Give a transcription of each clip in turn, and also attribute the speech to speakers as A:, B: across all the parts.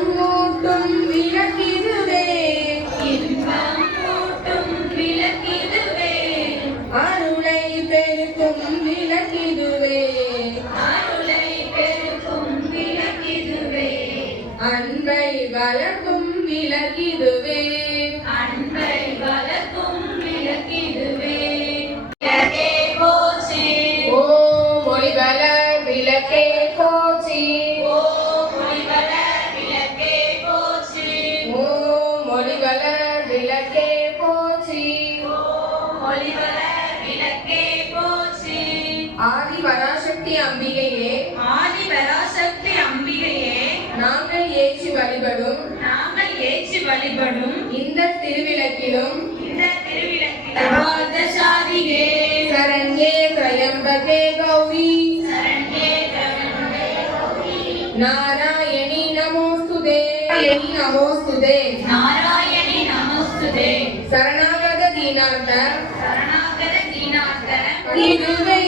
A: கண்ணோட்டம் விளக்கிது
B: ஆதி பராசக்தி அம்பிகையே
A: ஆதி பராசக்தி அம்பிகையே
B: நாங்கள் ஏற்றி வழிபடும்
A: நாங்கள் ஏற்றி வழிபடும்
B: இந்த திருவிளக்கிலும்
A: இந்த திருவிளக்கில் பார்த்தசாரியே
B: சரண்யே திரையம்பகே கௌரி.
A: சரண்யே
B: நாராயணி நமோஸ்துதே. நாராயணி நமோஸ்துதே.
A: நாராயணி நமஸ்துதே.
B: சரணாகத தீனார்த்த
A: சரணாகத தீனார்த்த
B: இதுவே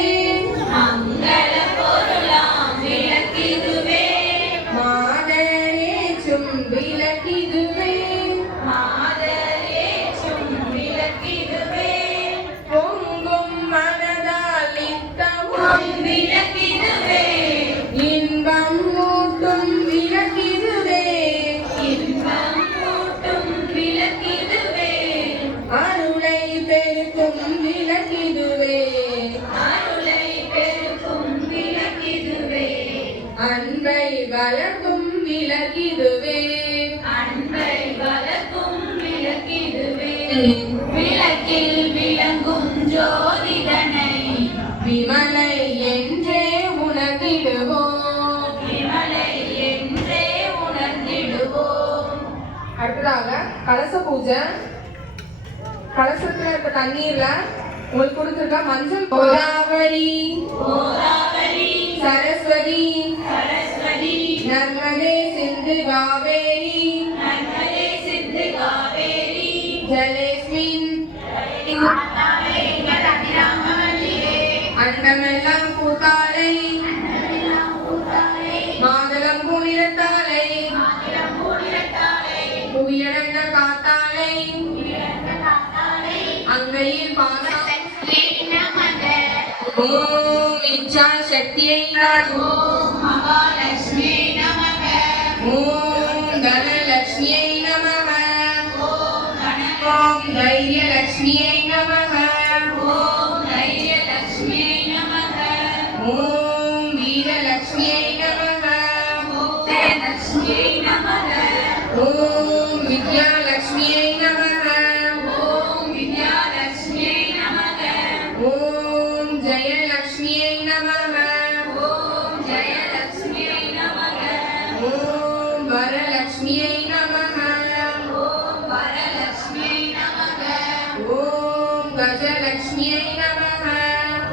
B: வளர்க்கும் விளக்கிதுவே
A: அன்பை வளர்க்கும் விளக்கிதுவே விளக்கில் விளங்கும் ஜோதிடனை.
B: விமலை என்றே உணர்ந்திடுவோம்.
A: விமலை என்றே உணர்ந்திடுவோம்.
B: அடுத்ததாக கலச பூஜை. கலசத்துல இருக்க தண்ணீர்ல உங்களுக்கு கொடுத்துருக்க மஞ்சள் கோதாவரி சரஸ்வதி சிந்து காவேரி
A: நன்மதே சிந்து காவேரி
B: ஜலேஸ்மின்
A: அன்னமெல்லாம் பூத்தாலே
B: மாதளம் பூனிரத்தாலே புவியடங்க காத்தாலை அங்கையில்
A: நமக
B: ஓம் இச்சா சக்தியை.
A: ஓம் மகாலட்சுமி.
B: ஓம் தனலட்சுமியை நமः
A: ஓம் கனக
B: ஓம் தைரியலட்சுமியை நமः
A: ஓம் தைரியலட்சுமி நமக
B: ஓம் வீரலட்சுமியை வரலட்சுமியை நமः
A: ஓம் வரலட்சுமி நமக
B: ஓம் கஜலட்சுமியை நமः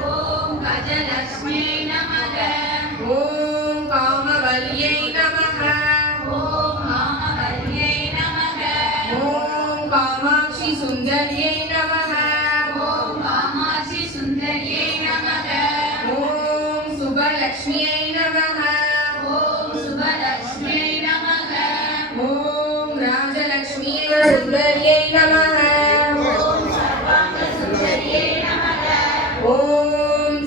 A: ஓம் கஜலட்சுமி நமக
B: ஓம் காமவல்லியை நமः
A: ஓம் காமவல்லியை நமக
B: ஓம் காமாட்சி சுந்தரியை நமः
A: ஓம் காமாட்சி சுந்தரியை நமக
B: ஓம் சுபலட்சுமியை நமः சுந்தரியை நமः
A: ஓம்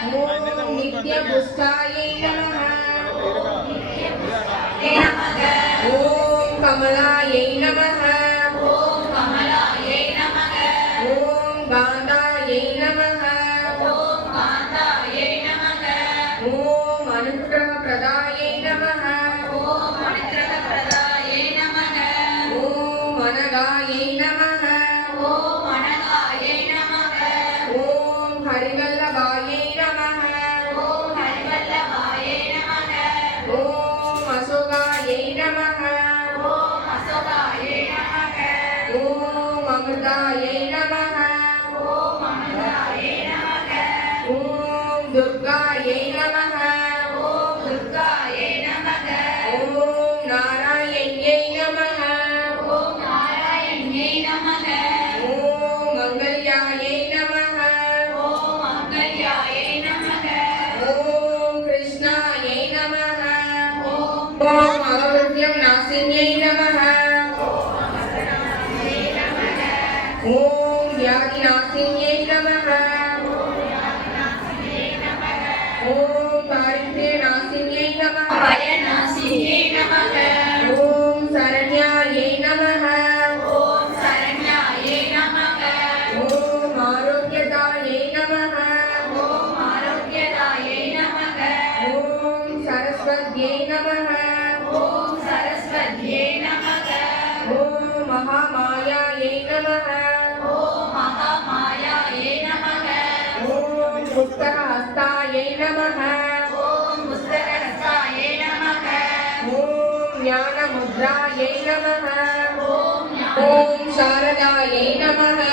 B: ஓம் நித்யபுஷ்டாயை நமः
A: நமக.
B: ஓம் கமலாயை நமः
A: महामायायै नमः।
B: ॐ महामायायै नमः
A: ॐ पुस्तकहस्तायै नमः
B: ॐ पुस्तकहस्तायै नमः।
A: ॐ ज्ञानमुद्रायै नमः।
B: ॐ शारदायै नमः।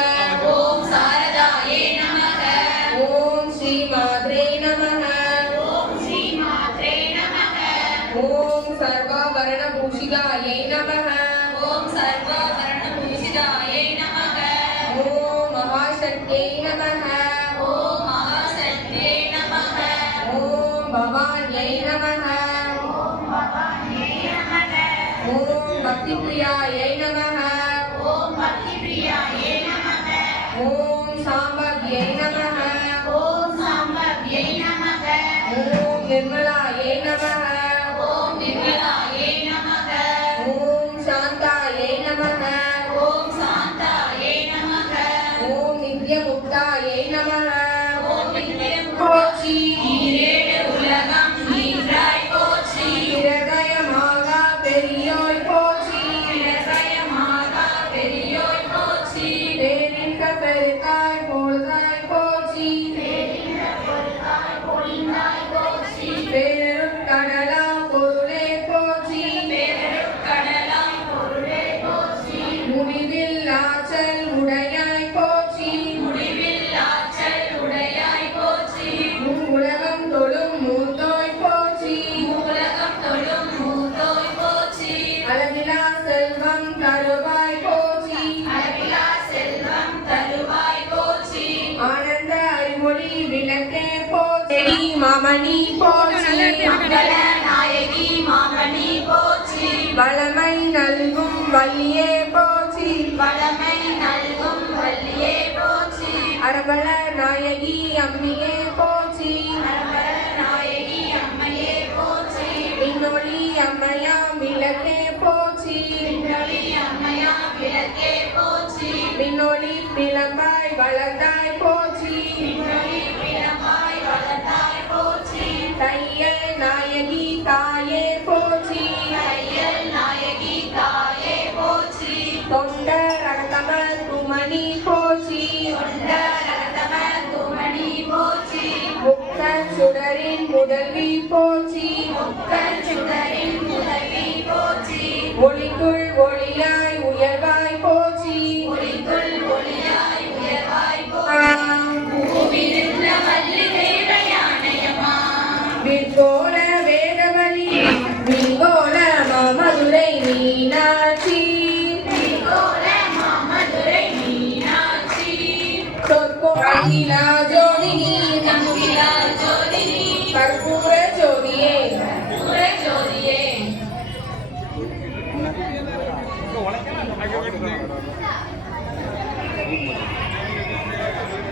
A: ஓம்
B: பக்திப்ரியாயை நமः
A: ஓம் பக்தி பிரியாயே நமக
B: ஓம் சாம்பவ்யை நமः
A: ஓம் சாம்பவ்யை நமக
B: ஓம் நிர்மலாயை நமः
A: ஓம் நிர்மலாயே
B: ஆற்றல் உடையாய் போற்றி.
A: முடிவில் ஆற்றல் உடையாய் போற்றி
B: உலகம் தொழும் மூத்தோய் போற்றி.
A: உலகம் தொழும் மூத்தோய் போற்றி
B: அளவிலா செல்வம் தருவாய் போற்றி.
A: அளவிலா செல்வம் தருவாய் போற்றி
B: ஆனந்த அறிமொழி விளக்கே போற்றி. மாமணி போற்றி.
A: மங்கள நாயகி மாமணி போற்றி
B: வளமை நல்கும் வழியே போ
A: வளமை நல்கும் வள்ளியே போற்றி.
B: அரவள நாயகி அம்மியே போற்றி.
A: அரவர நாயகி அம்மையே போற்றி.
B: விண்ணொளி அம்மையாம் விளக்கே போற்றி.
A: விண்ணொளி அம்மையா விளக்கே போற்றி.
B: விண்ணொளி பிளம்பாய் வளர்ந்தாய் துமணி போற்றி முக்த சுடரின் முதல்வி போற்றி ஒளிக்குள் ஒளியாய் உயர்வாய் போற்றி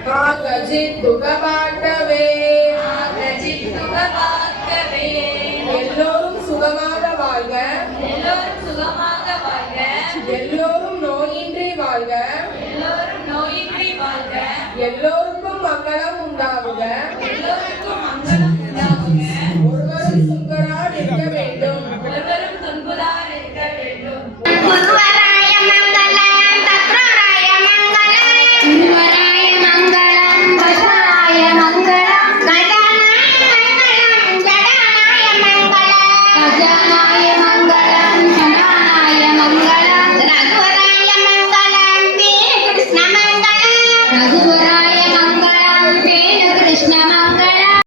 C: हा गजित् दुःखपाटवे